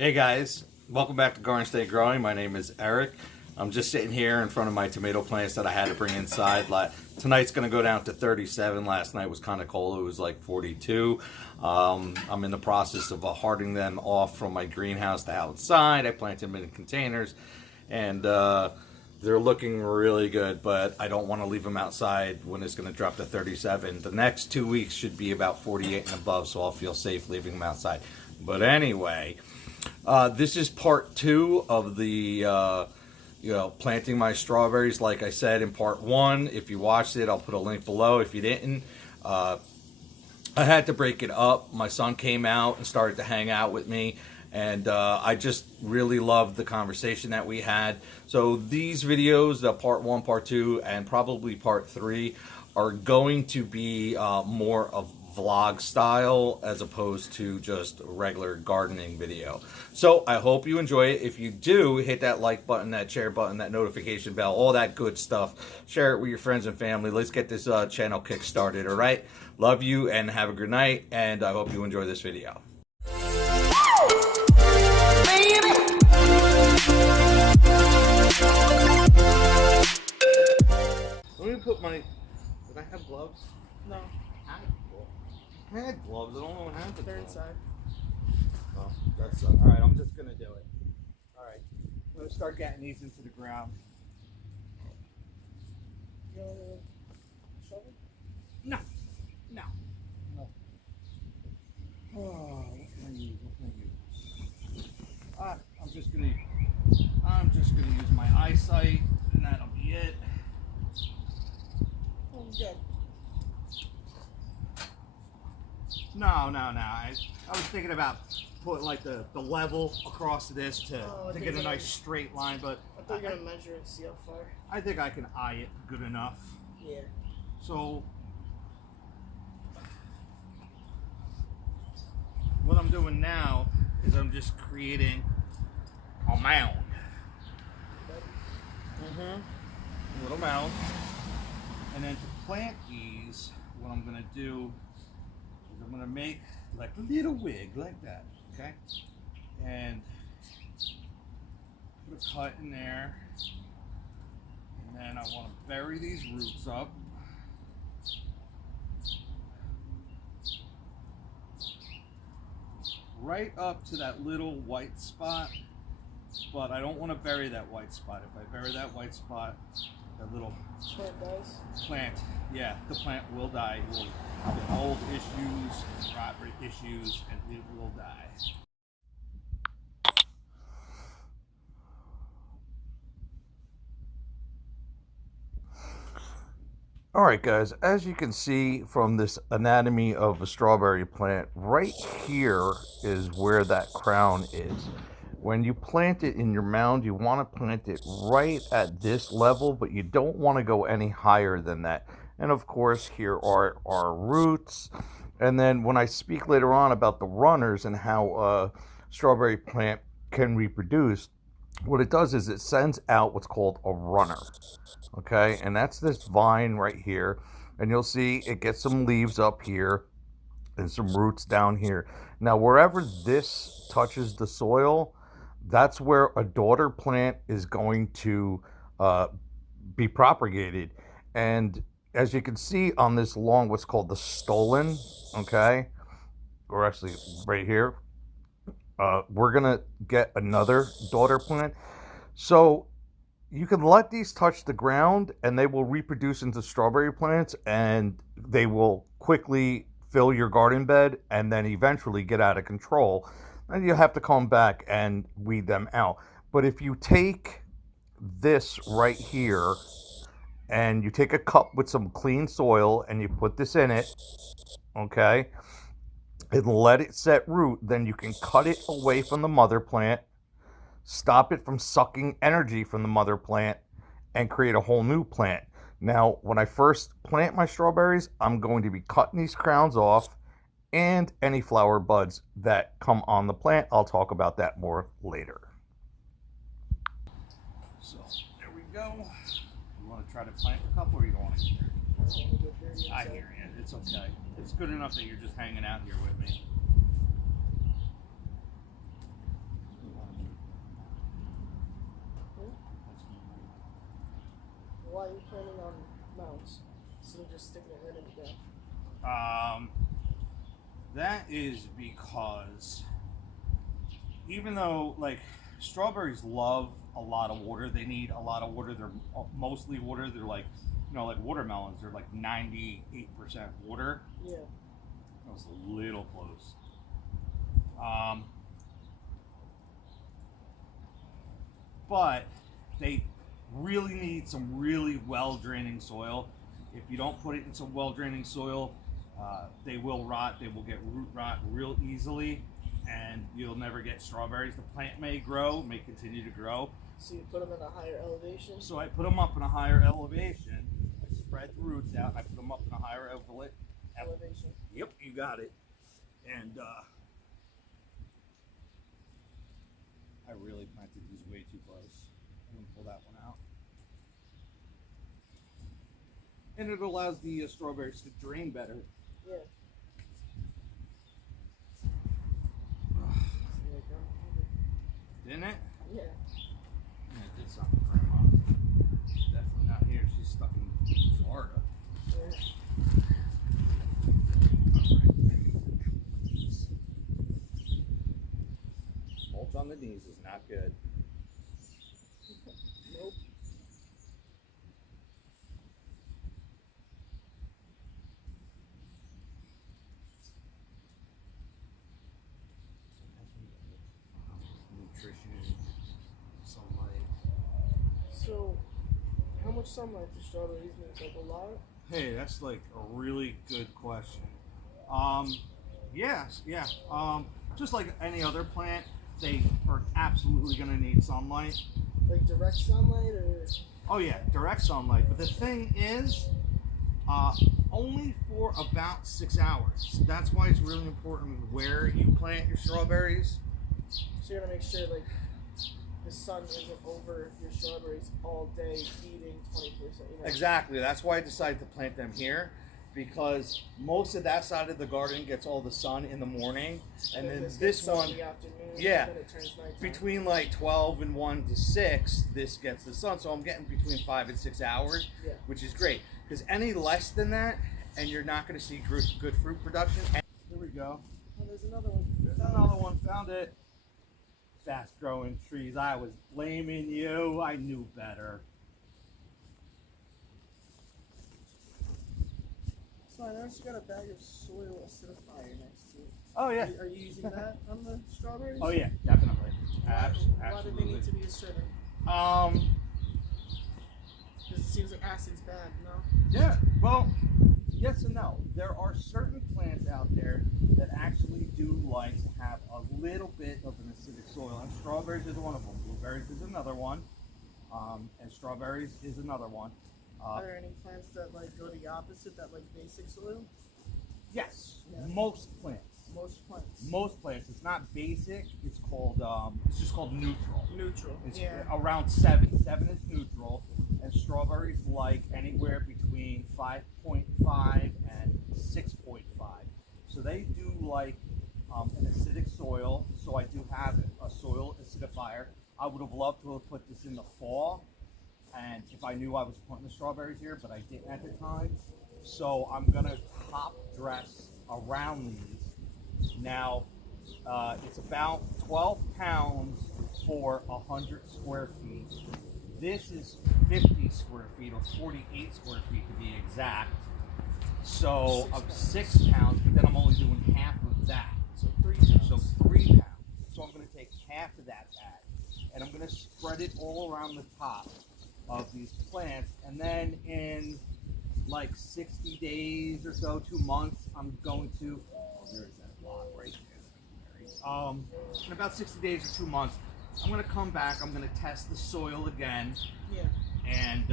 Hey guys, welcome back to Garden State Growing. My name is Eric. I'm just sitting here in front of my tomato plants that I had to bring inside. Tonight's going to go down to 37. Last night was kind of cold. It was like 42. I'm in the process of hardening them off from my greenhouse to outside. I planted them in containers and they're looking really good, but I don't want to leave them outside when it's going to drop to 37. The next 2 weeks should be about 48 and above, so I'll feel safe leaving them outside. But anyway, this is part 2 of the planting my strawberries. Like I said in part 1, if you watched it, I'll put a link below. If you didn't, I had to break it up. My son came out and started to hang out with me, and I just really loved the conversation that we had. So these videos, the part 1, part 2, and probably part 3, are going to be more of vlog style as opposed to just regular gardening video. So I hope you enjoy it. If you do, hit that like button, that share button, that notification bell, all that good stuff. Share it with your friends and family. Let's get this channel kick started. All right, love you and have a good night, and I hope you enjoy this video. Let me put my... Did I have gloves? No. I had gloves. I don't know what happened. They're inside. Oh, that sucks. All right, I'm just gonna do it. All right, I'm gonna start getting these into the ground. You want a shovel? No, no. Oh, what can I use? What can I use? I'm just gonna use my eyesight, and that'll be it. Oh, good. No. I was thinking about putting like the level across this to get a nice straight line, but I thought you were gonna measure and see how far. I think I can eye it good enough. Yeah. So what I'm doing now is I'm just creating a mound. A little mound. And then to plant these, what I'm gonna do is I'm gonna make like a little wig like that, okay? And put a cut in there. And then I want to bury these roots up. Right up to that little white spot, but I don't want to bury that white spot. If I bury that white spot, that little plant, yeah, the plant will die. It will have mold issues, rot issues, and it will die. All right, guys, as you can see from this anatomy of a strawberry plant, right here is where that crown is. When you plant it in your mound, you want to plant it right at this level, but you don't want to go any higher than that. And of course, here are our roots. And then when I speak later on about the runners and how a strawberry plant can reproduce, what it does is it sends out what's called a runner. Okay, and that's this vine right here. And you'll see it gets some leaves up here and some roots down here. Now, wherever this touches the soil, that's where a daughter plant is going to be propagated. And as you can see on this long, what's called the stolon, okay, or actually right here, we're gonna get another daughter plant. So you can let these touch the ground and they will reproduce into strawberry plants, and they will quickly fill your garden bed and then eventually get out of control. And you have to come back and weed them out. But if you take this right here and you take a cup with some clean soil and you put this in it, okay, and let it set root, then you can cut it away from the mother plant, stop it from sucking energy from the mother plant, and create a whole new plant. Now, when I first plant my strawberries, I'm going to be cutting these crowns off and any flower buds that come on the plant. I'll talk about that more later. So there we go. You want to try to plant a couple, or you don't want to hear? I hear you. It's okay. It's good enough that you're just hanging out here with me. why are you planting on mounds instead of just sticking it right in the ground? That is because even though like strawberries love a lot of water, they need a lot of water. They're mostly water. They're like, like watermelons. They're like 98% water. Yeah. That was a little close. But they really need some really well-draining soil. If you don't put it in some well-draining soil, they will rot. They will get root rot real easily, and you'll never get strawberries. The plant may continue to grow. So you put them at a higher elevation? So I put them up in a higher elevation. I spread the roots out, and I put them up in a higher Elevation. Yep, you got it. And I really planted these way too close. I'm gonna pull that one out. And it allows the strawberries to drain better. Yeah. Didn't it? Yeah. Yeah, it did something, Grandma. Definitely not here. She's stuck in Florida. Yeah. Mulch on the knees is not good. Nope. Nutrition, sunlight. So, how much sunlight do strawberries need? Like a lot? Hey, that's like a really good question. Yeah. Just like any other plant, they are absolutely going to need sunlight. Like direct sunlight or? Oh yeah, direct sunlight. But the thing is, only for about 6 hours. That's why it's really important where you plant your strawberries. So you're gonna make sure like the sun isn't over your strawberries all day feeding 24/7. Exactly. That's why I decided to plant them here, because most of that side of the garden gets all the sun in the morning, and then this one, in the afternoon, yeah, and then it turns nighttime. between like 12 and 1 to 6, this gets the sun. So I'm getting between 5 and 6 hours, Yeah. which is great. Because any less than that, and you're not going to see good fruit production. Here we go. Oh, there's another one. There's another one. Found it. Fast growing trees. I was blaming you. I knew better. So I noticed you got a bag of soil acidifier next to it. Oh yeah. Are you using that on the strawberries? Oh yeah, definitely. Why do they Absolutely. need to be acidic? Because it seems like acid's bad, no? Yeah, well, yes and no. There are certain plants out there that actually do like to have a little bit of an acidic soil, and strawberries is one of them. Blueberries is another one, and strawberries is another one. Are there any plants that like go the opposite, that like basic soil? Yes, Yeah. most plants. Most plants. Most plants. It's not basic. It's called. It's just called neutral. Neutral. It's Yeah. around 7. 7 is neutral, and strawberries like anywhere between 5.5 and 6.5. So they do like an acidic soil. So I do have a soil acidifier. I would have loved to have put this in the fall, and if I knew I was planting the strawberries here, but I didn't at the time. So I'm gonna top dress around these. Now, it's about 12 pounds for 100 square feet. This is 50 square feet, or 48 square feet to be exact. So of 6 pounds, but then I'm only doing half of that. So 3 pounds. So 3 pounds. So I'm going to take half of that bag, and I'm going to spread it all around the top of these plants, and then in like 60 days or so, 2 months, I'm going to. Oh, there's that lot right there. In about 60 days or 2 months, I'm going to come back. I'm going to test the soil again. Yeah. And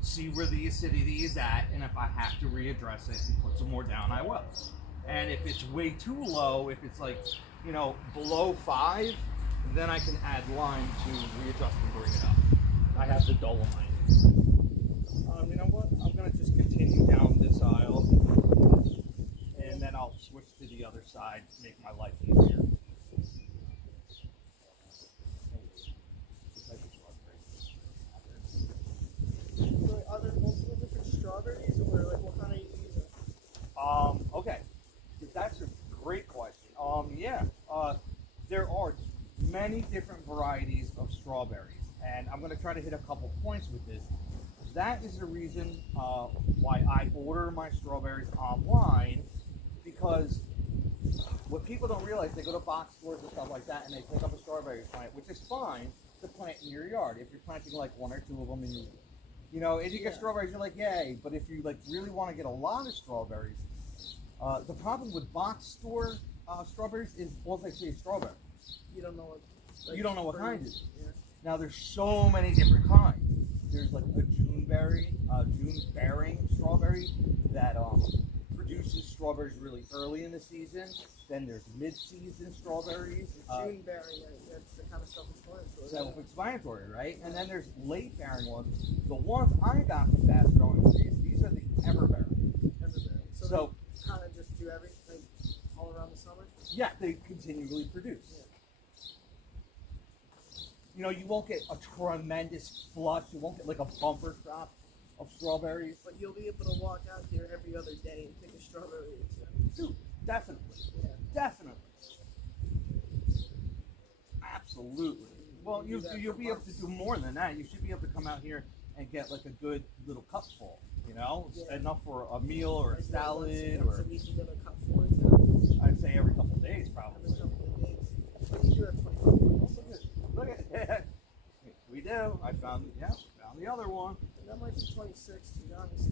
see where the acidity is at, and if I have to readdress it and put some more down, I will. And if it's way too low, if it's like, below 5, then I can add lime to readjust and bring it up. I have the dolomite. You know what? I'm gonna just continue down this aisle, and then I'll switch to the other side to make my life easier. many different varieties of strawberries, and I'm going to try to hit a couple points with this. That is the reason why I order my strawberries online, because what people don't realize, they go to box stores and stuff like that, and they pick up a strawberry plant, which is fine to plant in your yard if you're planting like one or two of them in your, if you get strawberries, you're like, yay. But if you like really want to get a lot of strawberries, the problem with box store strawberries is all they say is strawberry. You don't know what. Like, you don't know what kind it is. Yeah. Now there's so many different kinds. There's like a June bearing strawberry that produces strawberries really early in the season. Then there's mid-season strawberries. June bearing, that's the kind of self-explanatory. Self-explanatory, right? And then there's late bearing ones. The ones I got for fast growing trees, these are the everbearing. Everbearing. So they kind of just do everything all around the summer? Yeah, they continually produce. Yeah. You won't get a tremendous flush. You won't get like a bumper crop of strawberries. But you'll be able to walk out here every other day and pick a strawberry or two. Dude, definitely. Yeah. Definitely. Absolutely. Well, you'll be able to do more than that. You should be able to come out here and get like a good little cupful, enough for a meal or a salad. Once a week you get a cup full of it. I'd say every couple of days, probably. Every couple of days. But you do have 25 points. Look at it. We do. I found the other one. That might be 26, to be honest.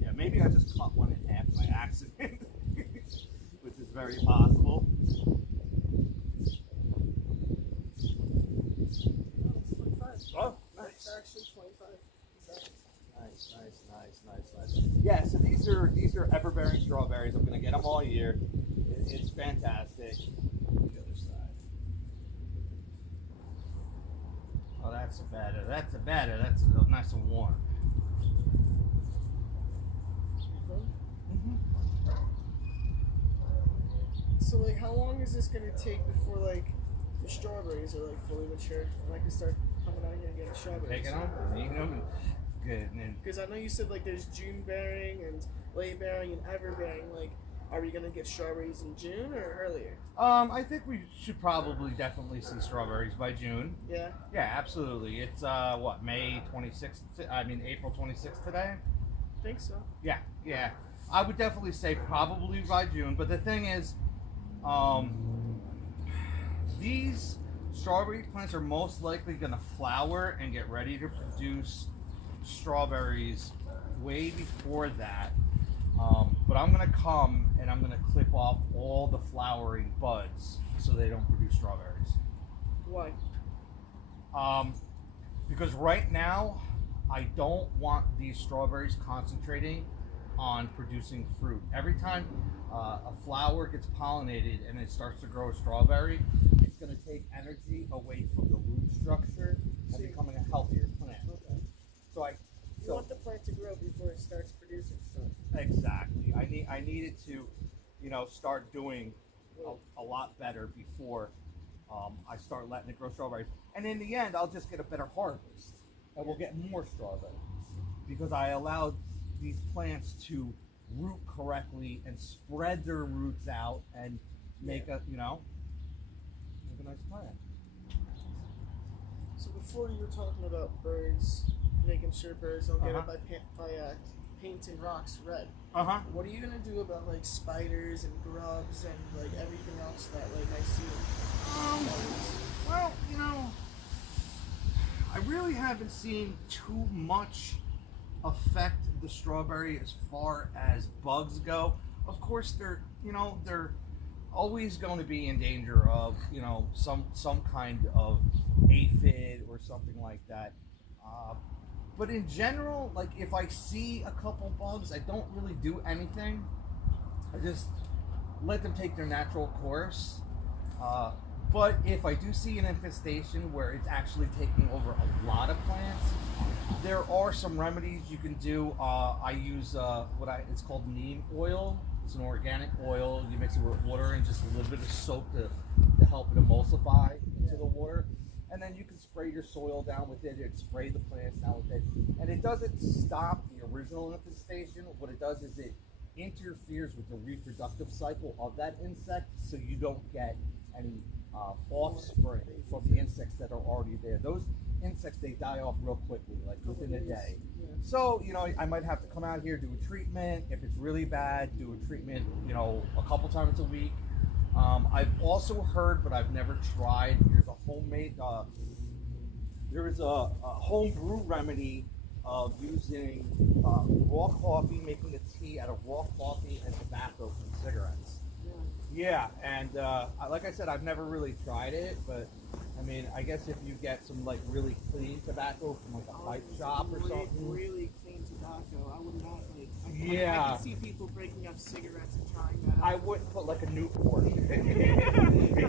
Yeah, maybe I just cut one in half by accident, which is very possible. No, it's 25. Oh, It's nice. actually 25. Exactly. Nice. Yeah, so these are everbearing strawberries. I'm gonna get them all year. It's fantastic. The other side. Oh, that's better. That's nice and warm. So, like, how long is this gonna take before, like, the strawberries are, like, fully mature and I can start coming out here and getting strawberries? Taking them, eating them, good. Because I know you said, like, there's June bearing and late bearing and ever bearing. Like, are we gonna get strawberries in June or earlier? I think we should probably definitely see strawberries by June. Yeah. Yeah, absolutely. It's May 26th. April 26th today. I think so. Yeah. I would definitely say probably by June. But the thing is, these strawberry plants are most likely going to flower and get ready to produce strawberries way before that. But I'm going to come and I'm going to clip off all the flowering buds so they don't produce strawberries. Why? Because right now, I don't want these strawberries concentrating on producing fruit. Every time a flower gets pollinated and it starts to grow a strawberry, it's going to take energy away from the root structure and becoming a healthier plant. Okay. So You want the plant to grow before it starts producing stuff. exactly. I need it to, start doing a lot better before I start letting it grow strawberries. And in the end, I'll just get a better harvest, and we'll get more strawberries because I allowed these plants to root correctly and spread their roots out and make a nice plant. So before you were talking about birds, making sure birds don't get it by painting rocks red. What are you gonna do about like spiders and grubs and like everything else that like I see? Well, I really haven't seen too much affect the strawberry as far as bugs go. Of course, they're always going to be in danger of some kind of aphid or something like that. But in general, like if I see a couple bugs, I don't really do anything. I just let them take their natural course. But if I do see an infestation where it's actually taking over a lot of plants, there are some remedies you can do. I use it's called neem oil. It's an organic oil. You mix it with water and just a little bit of soap to help it emulsify into the water. And then you can spray your soil down with it and spray the plants down with it. And it doesn't stop the original infestation. What it does is it interferes with the reproductive cycle of that insect so you don't get any offspring from the insects that are already there. Those insects, they die off real quickly, like within a day. So, you know, I might have to come out here, do a treatment. If it's really bad, do a treatment, you know, a couple times a week. I've also heard, but I've never tried, there's a homemade, there is a home brew remedy of using raw coffee, making a tea out of raw coffee and tobacco from cigarettes. Yeah, and like I said, I've never really tried it, but I mean, I guess if you get some like really clean tobacco from like a pipe shop or something. Really clean tobacco. I would not like. I can see people breaking up cigarettes and trying that out. I wouldn't put like a Newport. That's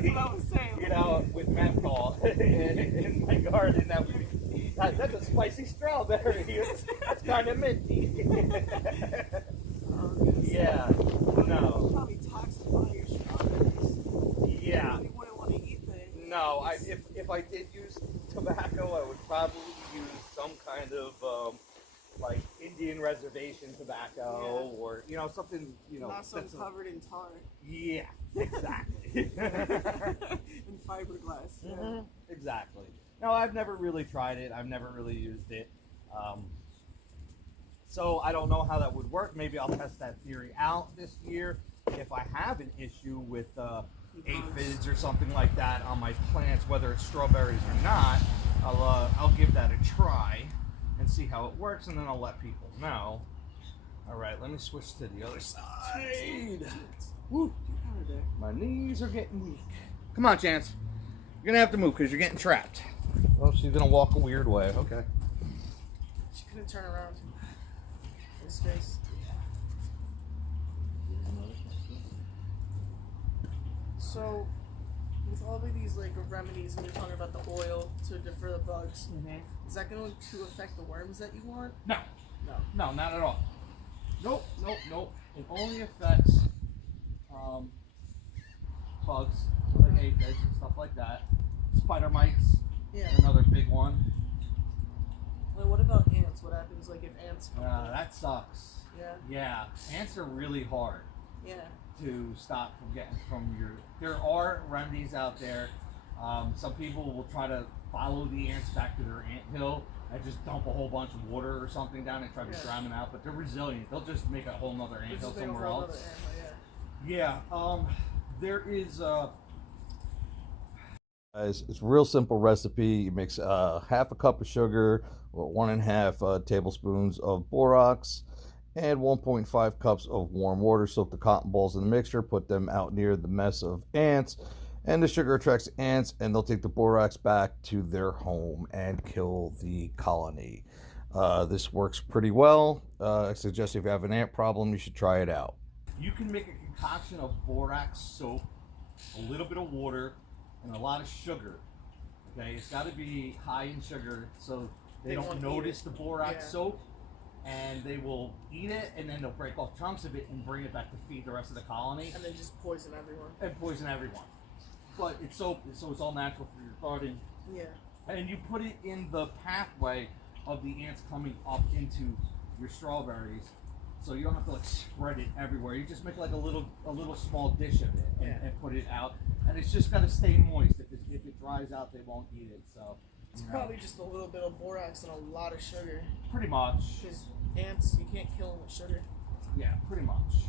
what I was saying. You know, with menthol in my garden. That's a spicy strawberry. That's kind of minty. Yeah. No. Probably toxify your strawberries. Yeah. You wouldn't want to eat them. No, if I did use tobacco, I would probably use some kind of like Indian reservation tobacco, or you know, something, you know, not something covered in tar. Yeah, exactly. And fiberglass. Yeah. Mm-hmm. Exactly. No, I've never really tried it. I've never really used it. So I don't know how that would work. Maybe I'll test that theory out this year. If I have an issue with aphids or something like that on my plants, whether it's strawberries or not, I'll give that a try and see how it works, and then I'll let people know. All right, let me switch to the other side. Woo. My knees are getting weak. Come on, Chance. You're gonna have to move because you're getting trapped. Oh, she's gonna walk a weird way. Okay. She couldn't turn around in space. So, with all of these like remedies, and you're talking about the oil to defer the bugs, is that going to affect the worms that you want? No. No. No, not at all. Nope, nope, nope. It only affects bugs, like aphids and stuff like that. Spider mites, another big one. Like, what about ants? What happens like if ants come? That sucks. Yeah. Yeah, ants are really hard. Yeah. To stop from getting from your. There are remedies out there. Some people will try to follow the ants back to their anthill and just dump a whole bunch of water or something down and try to drown them out. But they're resilient. They'll just make a whole nother anthill somewhere else. Yeah. There is. It's a real simple recipe. You mix half a cup of sugar with 1.5 tablespoons of borax and 1.5 cups of warm water. Soak the cotton balls in the mixture, put them out near the mess of ants, and the sugar attracts ants, and they'll take the borax back to their home and kill the colony. This works pretty well. I suggest if you have an ant problem, you should try it out. You can make a concoction of borax soap, a little bit of water, and a lot of sugar. Okay, it's got to be high in sugar so they don't notice the borax soap, and they will eat it, and then they'll break off chunks of it and bring it back to feed the rest of the colony. And then just poison everyone. And poison everyone. But it's soap, so it's all natural for your garden. Yeah. And you put it in the pathway of the ants coming up into your strawberries, so you don't have to like spread it everywhere. You just make like a little small dish of it and put it out, and it's just got to stay moist. If it dries out, they won't eat it. So it's probably just a little bit of borax and a lot of sugar. Pretty much. Because ants, you can't kill them with sugar. Yeah, pretty much.